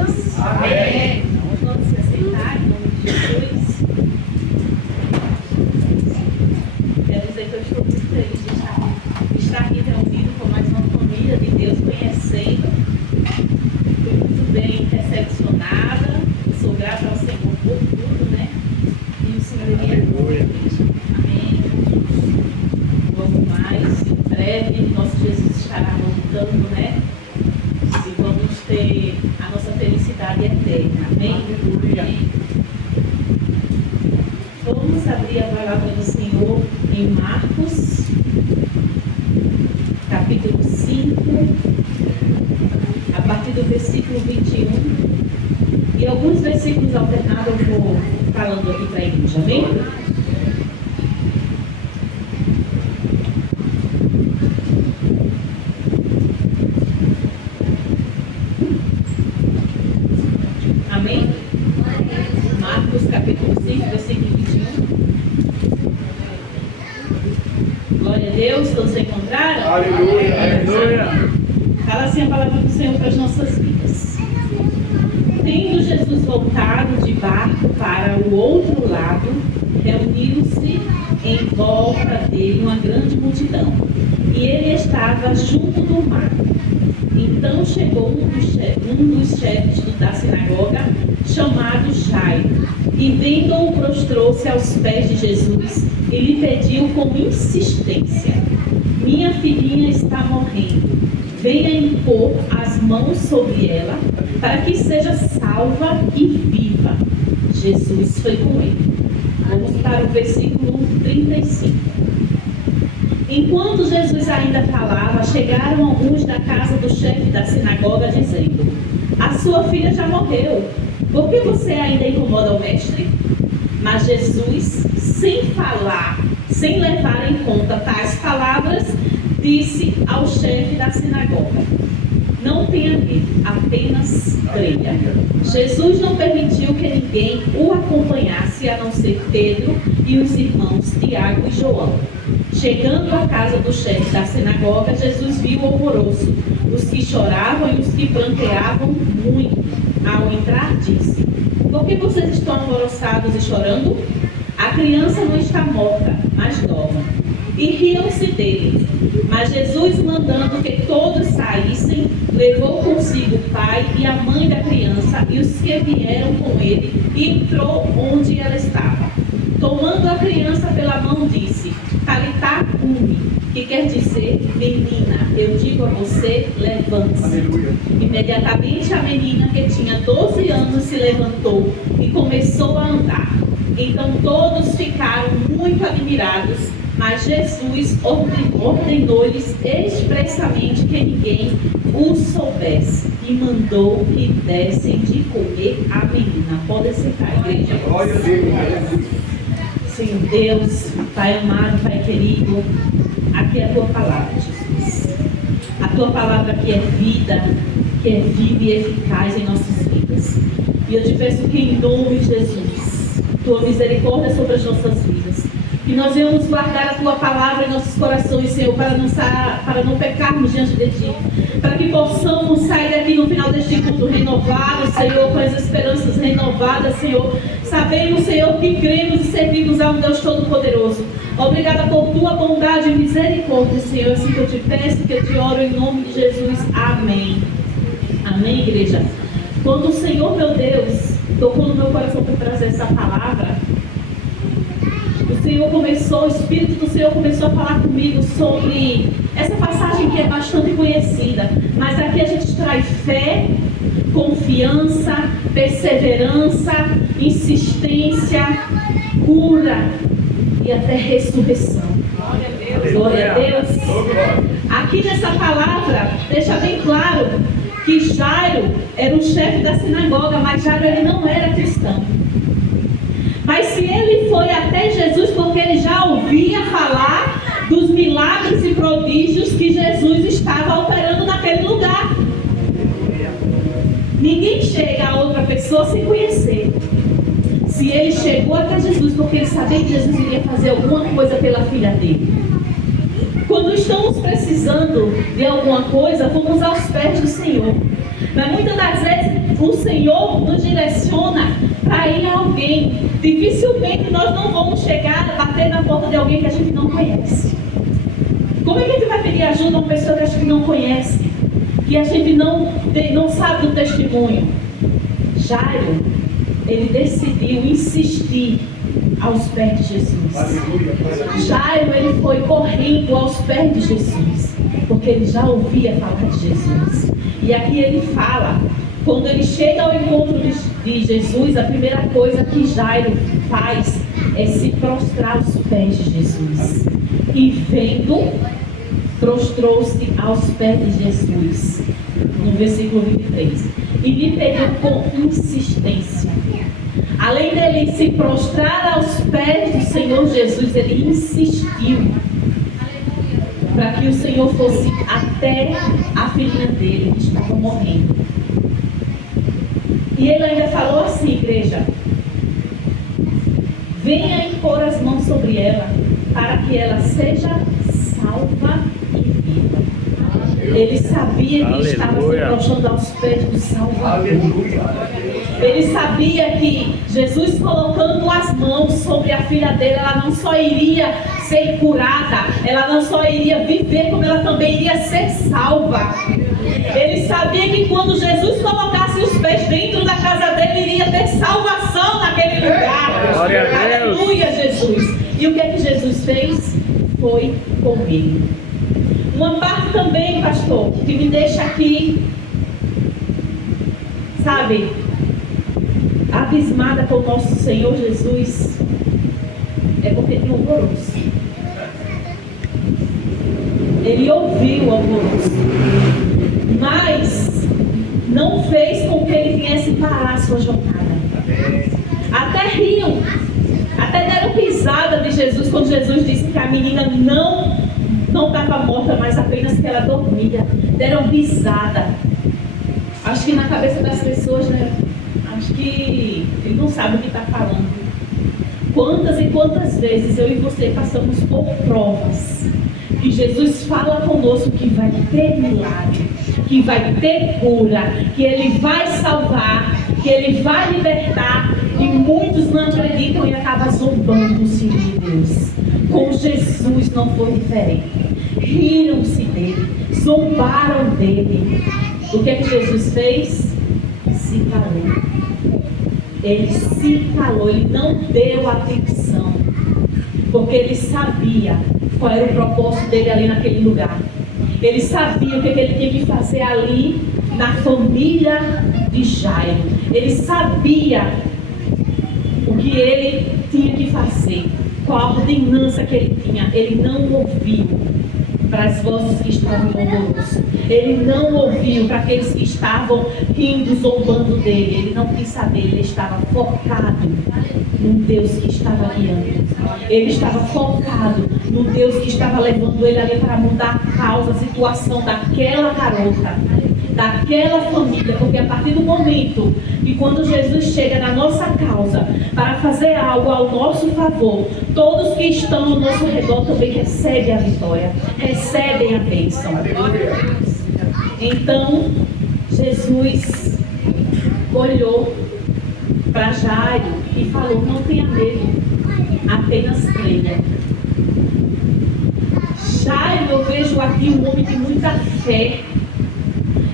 Jesus? Amém. Vamos se aceitar em nome de Jesus. Quero dizer que eu estou muito feliz de estar aqui reunido com mais uma família de Deus, conhecendo. Fui muito bem recepcionada. Sou grata ao Senhor por tudo, né? E o Senhor Aleluia. Amém. Vamos mais. Em breve, nosso Jesus estará voltando, né? E vamos ter a nossa felicidade eterna. Amém? Amém. Vamos abrir a palavra do Senhor em Marcos, capítulo 5, a partir do versículo 21. E alguns versículos alternados eu vou falando aqui para a igreja. Amém? Amém? Marcos capítulo 5, versículo 21. Glória a Deus, todos se encontraram? Aleluia. Aleluia. Fala assim a palavra do Senhor para as nossas vidas. Tendo Jesus voltado de barco para o outro lado, reuniu-se em volta dele uma grande multidão, e ele estava junto do mar. Então chegou um dos chefes da sinagoga, chamado Jairo, e vendo-o prostrou-se aos pés de Jesus e lhe pediu com insistência: minha filhinha está morrendo, venha impor as mãos sobre ela, para que seja salva e viva. Jesus foi com ele. Vamos para o versículo 35. Enquanto Jesus ainda falava, chegaram alguns da casa do chefe da sinagoga, dizendo: a sua filha já morreu, por que você ainda incomoda o mestre? Mas Jesus, sem falar, sem levar em conta tais palavras, disse ao chefe da sinagoga: não tenha medo, apenas creia. Jesus não permitiu que ninguém o acompanhasse, a não ser Pedro e os irmãos Tiago e João. Chegando à casa do chefe da sinagoga, Jesus viu o alvoroço, os que choravam e os que pranteavam muito. Ao entrar, disse: por que vocês estão alvoroçados e chorando? A criança não está morta, mas dorme. E riam-se dele. Mas Jesus, mandando que todos saíssem, levou consigo o pai e a mãe da criança e os que vieram com ele, e entrou onde ela estava. Tomando a criança pela mão, disse: Talitá cumi, que quer dizer: menina, eu digo a você, levante-se. Aleluia. Imediatamente a menina, que tinha 12 anos, se levantou e começou a andar. Então todos ficaram muito admirados, mas Jesus ordenou-lhes expressamente que ninguém o soubesse e mandou que dessem de comer a menina. Pode sentar, igreja. Glória a Deus. Senhor Deus, Pai amado, Pai querido, aqui é a Tua palavra, Jesus. A Tua palavra que é vida, que é viva e eficaz em nossas vidas. E eu te peço que em nome de Jesus, Tua misericórdia sobre as nossas vidas, que nós venhamos guardar a Tua palavra em nossos corações, Senhor, para não pecarmos diante de Ti, para que possamos sair daqui no final deste culto renovados, Senhor, com as esperanças renovadas, Senhor. Sabemos, Senhor, que cremos e servimos a um Deus Todo-Poderoso. Obrigada por Tua bondade e misericórdia, Senhor. Assim que eu te peço, que eu te oro em nome de Jesus. Amém. Amém, igreja. Quando o Senhor, meu Deus, tocou no meu coração para trazer essa palavra, o Espírito do Senhor começou a falar comigo sobre essa passagem que é bastante conhecida, mas aqui a gente traz fé, confiança, perseverança, insistência, cura e até ressurreição. Glória a Deus. Aqui nessa palavra deixa bem claro que Jairo era o chefe da sinagoga, mas Jairo ele não era cristão. Mas se ele foi até Jesus porque ele já ouvia falar dos milagres e prodígios que Jesus estava operando naquele lugar. Ninguém chega a outra pessoa sem conhecer. Se ele chegou até Jesus porque ele sabia que Jesus iria fazer alguma coisa pela filha dele. Quando estamos precisando de alguma coisa, vamos aos pés do Senhor. Mas muitas das vezes o Senhor nos direciona para ir a alguém. Dificilmente nós não vamos chegar a bater na porta de alguém que a gente não conhece. Como é que a gente vai pedir ajuda a uma pessoa que a gente não conhece? Que a gente não sabe do testemunho? Jairo, ele decidiu insistir aos pés de Jesus. Jairo, ele foi correndo aos pés de Jesus, porque ele já ouvia falar de Jesus. E aqui ele fala, quando ele chega ao encontro de Jesus, a primeira coisa que Jairo faz é se prostrar aos pés de Jesus. E vendo, prostrou-se aos pés de Jesus, no versículo 23, e lhe pediu com insistência. Além dele se prostrar aos pés do Senhor Jesus, ele insistiu para que o Senhor fosse até a filhinha dele, que estava morrendo. E ele ainda falou assim, igreja: venha impor as mãos sobre ela, para que ela seja salva e viva. Ele sabia que estava se prostrando aos pés do Salvador. Ele sabia que Jesus, colocando as mãos sobre a filha dele, ela não só iria ser curada, ela não só iria viver, como ela também iria ser salva. Ele sabia que quando Jesus colocasse os pés dentro da casa dele, iria ter salvação naquele lugar. Glória a Deus. Aleluia, Jesus. E o que é que Jesus fez? Foi com ele. Uma parte também, pastor, que me deixa aqui, sabe, abismada com o nosso Senhor Jesus, é porque tem alvoroço. Ele ouviu o alvoroço, mas não fez com que ele viesse parar a sua jornada. Até riam, até deram pisada de Jesus quando Jesus disse que a menina não estava morta, mas apenas que ela dormia. Deram risada. Acho que na cabeça das pessoas, né? Acho que ele não sabe o que está falando. Quantas e quantas vezes eu e você passamos por provas que Jesus fala conosco que vai ter milagre, que vai ter cura, que Ele vai salvar, que Ele vai libertar, e muitos não acreditam e acabam zombando do Filho de Deus. Com Jesus não foi diferente. Riram-se dele, zombaram dele. O que é que Jesus fez? Se calou. Ele se calou, ele não deu atenção, porque ele sabia qual era o propósito dele ali naquele lugar. Ele sabia o que ele tinha que fazer ali na família de Jairo. Ele sabia o que ele tinha que fazer, qual a ordenança que ele tinha. Ele não ouviu para as vozes que estavam no alvoroço. Ele não ouviu para aqueles que estavam rindo, zombando dele. Ele não quis saber, ele estava focado no Deus que estava guiando. Ele estava focado no Deus que estava levando ele ali para mudar a causa, a situação daquela garota, daquela família. Porque a partir do momento que quando Jesus chega na nossa causa para fazer algo ao nosso favor, todos que estão no nosso redor também recebem a vitória, recebem a bênção. Então Jesus olhou para Jairo e falou: não tenha medo, apenas creia. Jairo, eu vejo aqui um homem de muita fé.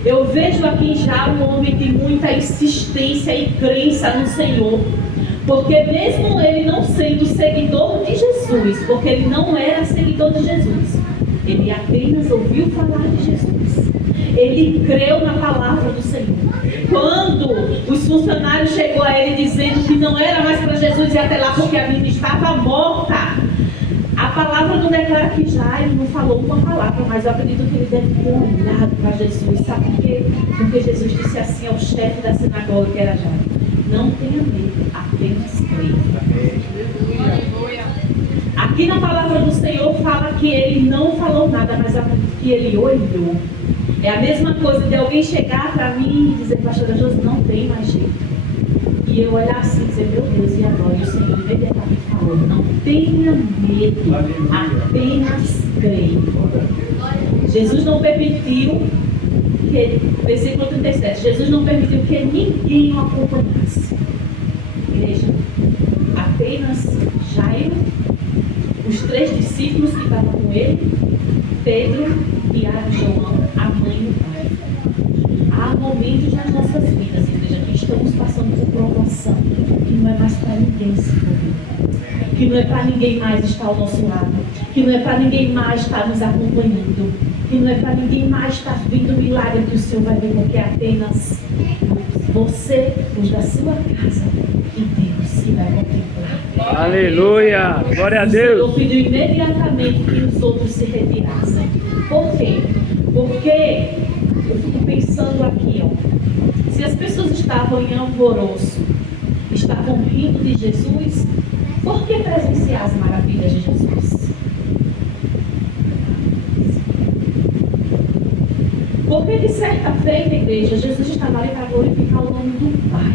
Eu vejo aqui já um homem de muita insistência e crença no Senhor. Porque mesmo ele não sendo seguidor de Jesus, porque ele não era seguidor de Jesus, ele apenas ouviu falar de Jesus. Ele creu na palavra do Senhor. Quando os funcionários chegou a ele dizendo que não era mais para Jesus ir até lá porque a menina estava morta, a palavra não declara que Jairo não falou uma palavra, mas eu acredito que ele deve ter olhado para Jesus. Sabe por quê? Porque Jesus disse assim ao chefe da sinagoga, que era Jairo: não tenha medo, apenas creia. Aqui na palavra do Senhor fala que ele não falou nada, mas acredito que ele olhou. É a mesma coisa de alguém chegar para mim e dizer: pastora Josi, não tem mais jeito. E eu olhar assim e dizer: meu Deus, e agora? E o Senhor imediatamente falou: não tenha medo, apenas creia. Jesus não permitiu versículo 37, Jesus não permitiu que ninguém o acompanhasse. Igreja, apenas Jairo, os 3 discípulos que estavam com ele, Pedro, Tiago e João, a mãe e o pai. Há momentos nas nossas vidas, igreja, que estamos passando por provação, que não é mais para ninguém se envolver, que não é para ninguém mais estar ao nosso lado, que não é para ninguém mais estar nos acompanhando, que não é para ninguém mais estar vendo o milagre que o Senhor vai ver, porque é apenas você, os da sua casa, e Deus que vai contemplar. Aleluia! Glória a O Senhor Deus! pediu imediatamente que os outros se retirassem. Por quê? Porque eu fico pensando aqui, ó, se as pessoas estavam em alvoroço, estavam rindo de Jesus, por que presenciar as maravilhas de Jesus? Porque de certa feita, igreja, Jesus estava ali para glorificar o nome do Pai.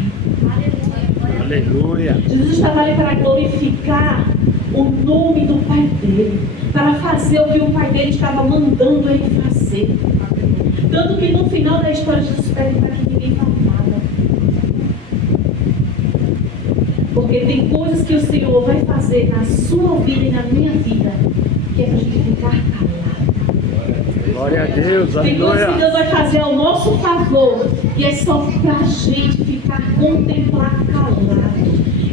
Aleluia! Jesus estava ali para glorificar o nome do Pai dele, para fazer o que o Pai dele estava mandando ele fazer. Tanto que no final da história, Jesus pede para que ninguém fale nada. Porque tem coisas que o Senhor vai fazer na sua vida e na minha vida, que é para a gente ficar calado. Glória a Deus! Tem coisas que Aleluia! Deus vai fazer ao nosso favor, e é só para a gente ficar, contemplar calado.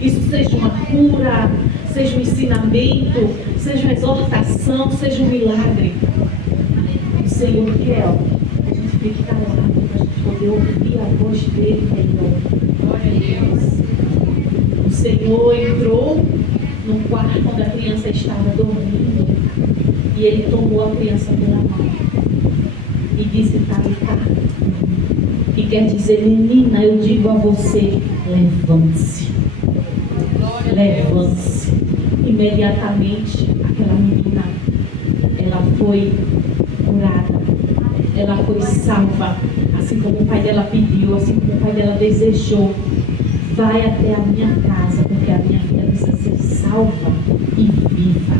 Isso seja uma cura, seja um ensinamento, seja uma exortação, seja um milagre. O Senhor quer, ó, que a gente fique calado, para a gente poder ouvir a voz dele melhor. Glória a Deus. O Senhor entrou no quarto onde a criança estava dormindo, e ele tomou a criança pela mão e disse: Tabita, que quer dizer, menina, eu digo a você, levante-se. Levante-se. Imediatamente aquela menina, ela foi curada, ela foi salva, assim como o pai dela pediu, assim como o pai dela desejou. Vai até a minha casa, porque a minha filha precisa ser salva e viva.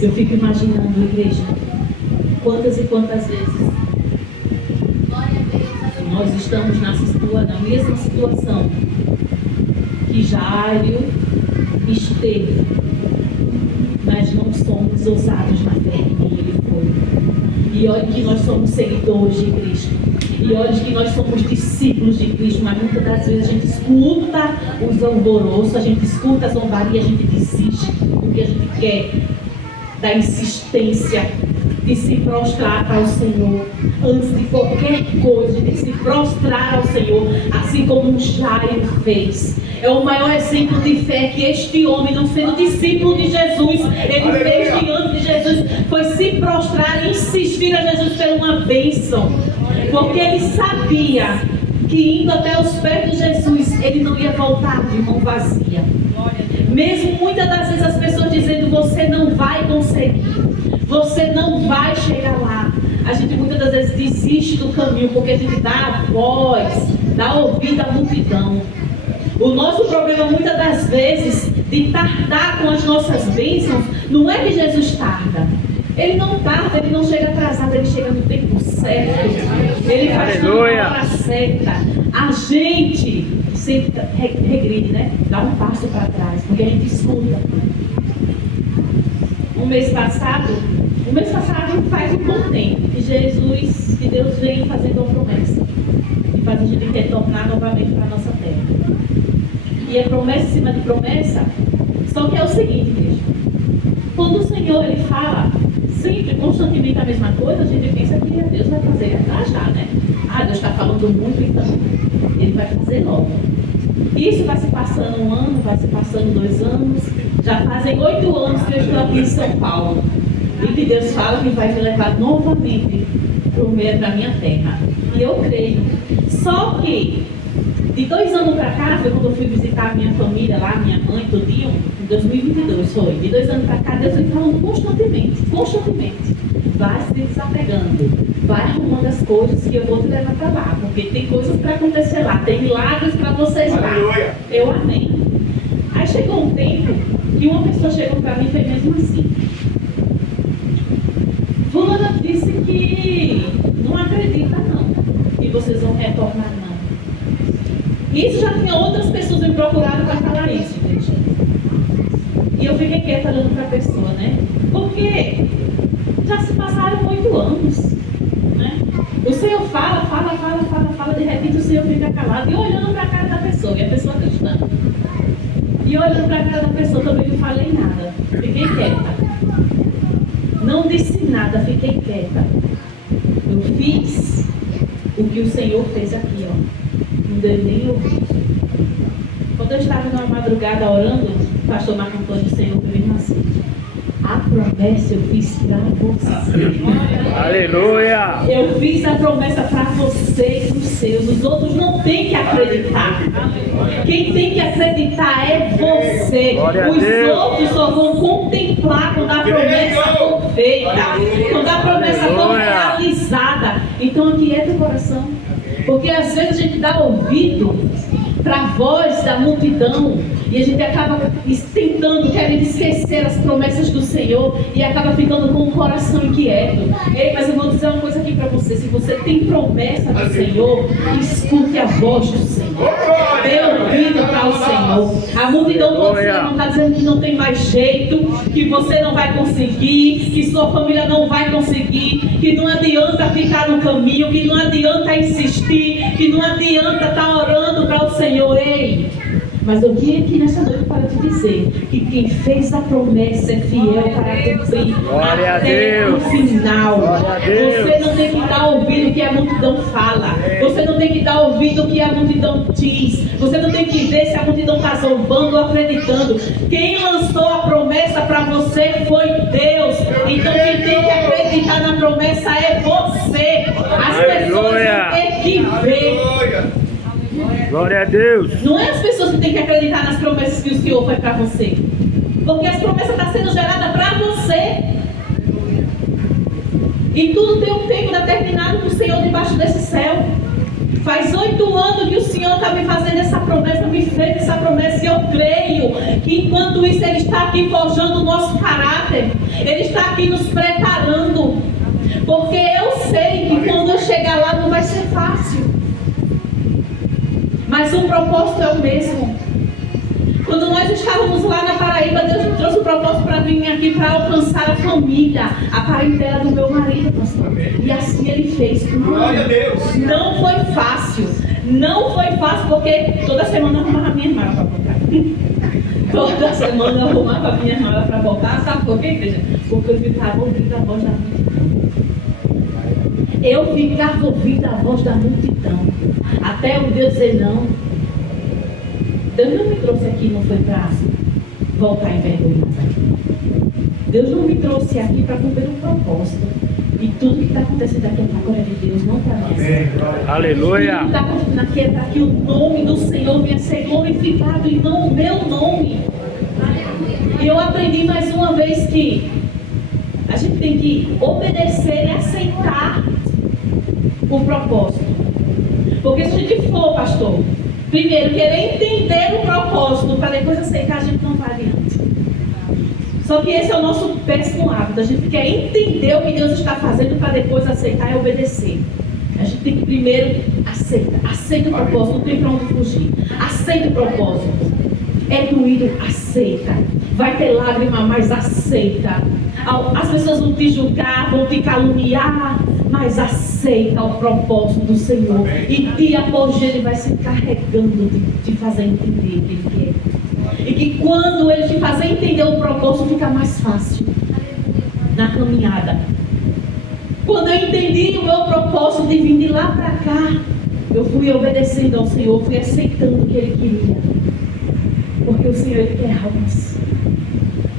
Eu fico imaginando, igreja, quantas e quantas vezes nós estamos na mesma situação que Jairo esteve, mas não somos ousados na fé que ele foi. E olha que nós somos seguidores de Cristo. E olha que nós somos discípulos de Cristo, mas muitas das vezes a gente escuta os alvoroços, a gente escuta a zombaria, a gente desiste, porque a gente quer da insistência de se prostrar ao Senhor. Antes de qualquer coisa, de se prostrar ao Senhor, assim como o Jairo fez. É o maior exemplo de fé que este homem, não sendo discípulo de Jesus, ele fez diante de Jesus, foi se prostrar e insistir a Jesus por uma bênção. Porque ele sabia que indo até os pés de Jesus, ele não ia voltar de mão vazia. Mesmo muitas das vezes as pessoas dizendo: você não vai conseguir, você não vai chegar lá. A gente muitas das vezes desiste do caminho, porque a gente dá voz, dá ouvido à multidão. O nosso problema muitas das vezes de tardar com as nossas bênçãos, não é que Jesus tarda. Ele não tarda, ele não chega atrasado, ele chega no tempo certo. Ele faz na hora certa. A gente sempre regride, né? Dá um passo para trás, porque a gente escuta. O mês passado faz um bom tempo que Deus vem fazendo uma promessa e faz a gente retornar novamente para a nossa terra. E é promessa em cima de promessa. Só que é o seguinte, igreja, quando o Senhor ele fala sempre, constantemente a mesma coisa, a gente pensa que Deus vai fazer já, né? Deus está falando muito, então ele vai fazer logo. Isso vai se passando 1 ano, vai se passando 2 anos, já fazem 8 anos que eu estou aqui em São Paulo. E que Deus fala que vai me levar novamente para o meio da minha terra. E eu creio. Só que de 2 anos para cá, foi quando eu fui visitar a minha família lá, minha mãe, tudinho, em 2022 foi. De 2 anos para cá, Deus vem falando constantemente. Vai se desapegando, vai arrumando as coisas que eu vou te levar para lá, porque tem coisas para acontecer lá, tem milagres para vocês lá. Aleluia. Eu amei. Aí chegou um tempo que uma pessoa chegou para mim e fez mesmo assim: fulana disse que acredita não, que vocês vão retornar não. Isso já tinha outras pessoas me procurado para falar isso, gente. E eu fiquei quieta olhando para a pessoa, né? Porque já se passaram 8 anos, né? O Senhor fala, de repente o Senhor fica calado e olhando para a cara da pessoa, e a pessoa cristã. E olhando para a cara da pessoa também não falei nada, fiquei quieta. Não disse nada, fiquei quieta. Eu fiz o que o Senhor fez aqui, ó. Não deu nem ouvido. Quando eu estava numa madrugada orando, o pastor Marco Antônio do Senhor foi mesmo assim. A promessa eu fiz para você. Aleluia. Eu fiz a promessa para você e os seus. Os outros não têm que acreditar. Quem tem que acreditar é você. Os outros só vão contemplar quando a promessa for feita, quando a promessa for realizada. Então aquieta o coração. Porque às vezes a gente dá ouvido para a voz da multidão e a gente acaba tentando, querendo esquecer as promessas do Senhor e acaba ficando com o coração inquieto. Ei, mas eu vou dizer uma coisa aqui para você: se você tem promessa do Senhor, escute a voz do Senhor, dê ouvido para o Senhor. A multidão toda não está dizendo que não tem mais jeito, que você não vai conseguir, que sua família não vai conseguir, que não adianta ficar no caminho, que não adianta insistir, que não adianta estar orando para o Senhor. Ei, mas eu vim aqui nessa noite para te dizer que quem fez a promessa é fiel para cumprir até o final. Você não tem que dar ouvido o que a multidão fala. Você não tem que dar ouvido o que a multidão diz. Você não tem que ver se a multidão está zombando ou acreditando. Quem lançou a promessa para você foi Deus. Então quem tem que acreditar na promessa é você. As pessoas têm que ver. Glória a Deus. Não é as pessoas que têm que acreditar nas promessas que o Senhor faz para você. Porque as promessas estão sendo geradas para você. E tudo tem um tempo determinado para o Senhor debaixo desse céu. Faz 8 anos que o Senhor está me fazendo essa promessa, me fez essa promessa. E eu creio que enquanto isso Ele está aqui forjando o nosso caráter. Ele está aqui nos preparando. Porque eu sei que quando eu chegar lá não vai ser fácil. Mas o propósito é o mesmo. Quando nós estávamos lá na Paraíba, Deus trouxe o propósito para vir aqui para alcançar a família, a parentela do meu marido, pastor. E assim Ele fez. Glória a Deus. Não foi fácil. Não foi fácil porque toda semana eu arrumava minha irmã para voltar. Toda semana eu arrumava minha irmã para voltar. Sabe por quê, igreja? Porque eu ficava ouvindo a voz da multidão. Eu ficava ouvindo a voz da multidão. Até o Deus dizer não. Deus não me trouxe aqui, não foi para voltar envergonhada. Deus não me trouxe aqui para cumprir um propósito. E tudo que está acontecendo aqui é para a glória de Deus, não para nós. Aleluia. Tudo que está acontecendo aqui é para que o nome do Senhor venha ser glorificado e não o meu nome. E eu aprendi mais uma vez que a gente tem que obedecer e aceitar o propósito. Porque se a gente for, pastor, primeiro querer entender o propósito para depois aceitar, a gente não vai adiante. Só que esse é o nosso péssimo hábito. A gente quer entender o que Deus está fazendo para depois aceitar e obedecer. A gente tem que primeiro aceita o propósito, não tem para onde fugir. Aceita o propósito. É doído, aceita. Vai ter lágrima, mas aceita. As pessoas vão te julgar, vão te caluniar, mas aceita o propósito do Senhor. E dia após dia Ele vai se encarregando de te fazer entender o que Ele quer. E que quando Ele te fazer entender o propósito, fica mais fácil na caminhada. Quando eu entendi o meu propósito de vir de lá para cá, eu fui obedecendo ao Senhor, fui aceitando o que Ele queria. Porque o Senhor, Ele quer almas.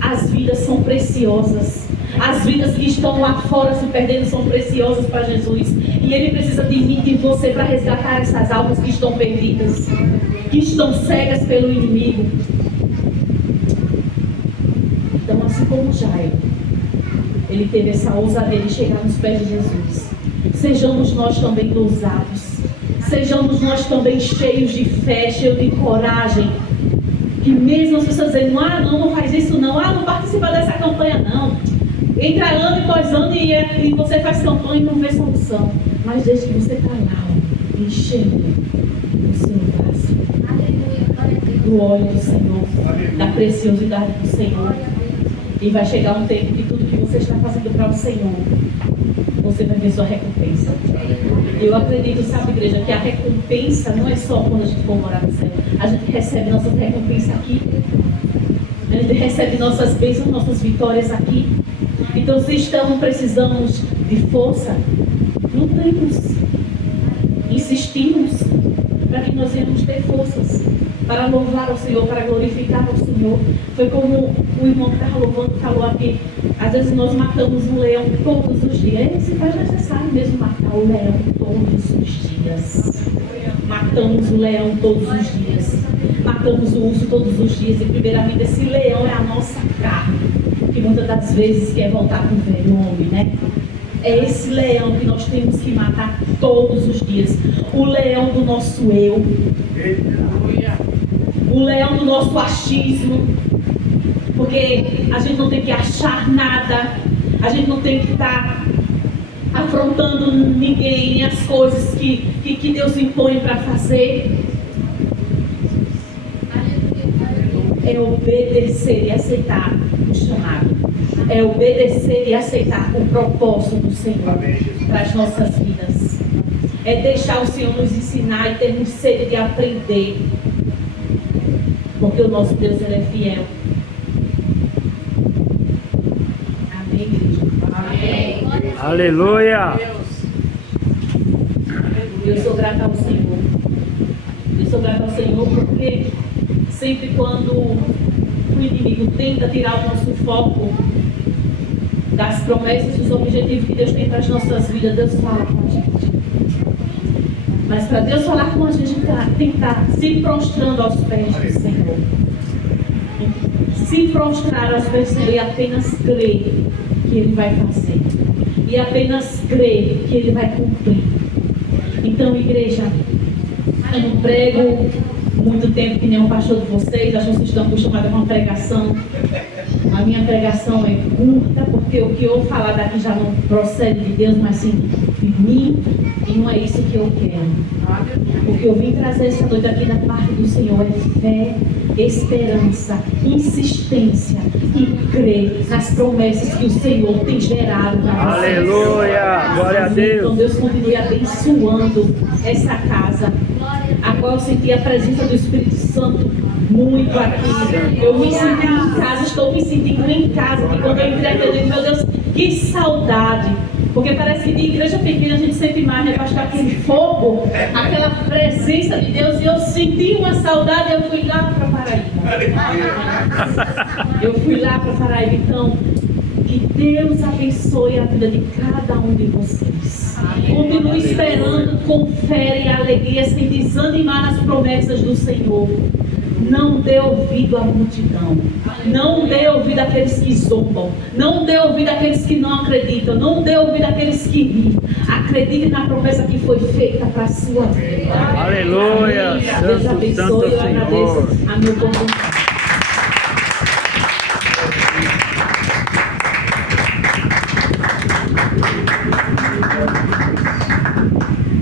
As vidas são preciosas. As vidas que estão lá fora se perdendo são preciosas para Jesus. E Ele precisa de mim e de você para resgatar essas almas que estão perdidas, que estão cegas pelo inimigo. Então, assim como Jairo, ele teve essa ousadia de chegar nos pés de Jesus. Sejamos nós também ousados. Sejamos nós também cheios de fé, cheios de coragem. Que mesmo as pessoas dizendo, não faz isso não, não participa dessa campanha não. Entra ano e pós ano e você faz campanha e não vê solução. Mas desde que você está lá, ó, enchendo o seu vaso do óleo do Senhor, da preciosidade do Senhor. E vai chegar um tempo que tudo que você está fazendo para o Senhor, você vai ver sua recompensa. Eu acredito, sabe, igreja, que a recompensa não é só quando a gente for morar no céu. A gente recebe nossa recompensa aqui. A gente recebe nossas bênçãos, nossas vitórias aqui. Então, se precisamos de força, lutemos, insistimos para que nós venhamos ter forças para louvar ao Senhor, para glorificar ao Senhor. Foi como o irmão que estava louvando falou aqui. Às vezes nós matamos um leão todos os dias. Se faz necessário mesmo matar o leão todos os dias. Matamos o leão todos os dias. Matamos o urso todos os dias. E primeiramente esse leão é a nossa carne, que muitas das vezes quer voltar para o velho homem, né? É esse leão que nós temos que matar todos os dias. O leão do nosso eu. O leão do nosso achismo. Porque a gente não tem que achar nada. A gente não tem que estar afrontando ninguém, as coisas que Deus impõe para fazer. É obedecer e aceitar o chamado. É obedecer e aceitar o propósito do Senhor para as nossas vidas. É deixar o Senhor nos ensinar e termos sede de aprender. Porque o nosso Deus, Ele é fiel. Amém, igreja? Amém. Aleluia. Eu sou grata ao Senhor. Eu sou grata ao Senhor porque sempre quando o inimigo tenta tirar o nosso foco das promessas e dos objetivos que Deus tem para as nossas vidas, Deus fala com a gente. Mas para Deus falar com a gente, tem que estar se prostrando aos pés do Senhor. Se prostrar aos pés do Senhor e apenas crer que Ele vai fazer. E apenas crer que Ele vai cumprir. Então, igreja, eu não prego muito tempo que nem um pastor de vocês. Acho que vocês estão acostumados com uma pregação. A minha pregação é curta, porque o que eu falar daqui já não procede de Deus, mas sim de mim. E não é isso que eu quero. O que eu vim trazer essa noite aqui da parte do Senhor é fé, esperança, insistência e crer nas promessas que o Senhor tem gerado para vocês. Aleluia! Glória a Deus! Então Deus continue abençoando essa casa, a qual eu senti a presença do Espírito Santo muito aqui. Eu me senti em casa, estou me sentindo em casa. E quando eu entrei aqui, eu digo, meu Deus, que saudade. Porque parece que de igreja pequena a gente sente mais, né? Pastor, aquele fogo, aquela presença de Deus. E eu senti uma saudade, eu fui lá para Paraíba. Eu fui lá para Paraíba. Então, que Deus abençoe a vida de cada um de vocês. Continue esperando com fé e alegria, sem desanimar nas promessas do Senhor. Não dê ouvido à multidão. Não dê ouvido àqueles que zombam. Não dê ouvido àqueles que não acreditam. Não dê ouvido àqueles que riem. Acredite na promessa que foi feita para a sua vida. Aleluia! Deus Santo, abençoe. santo Eu agradeço Senhor. a meu bom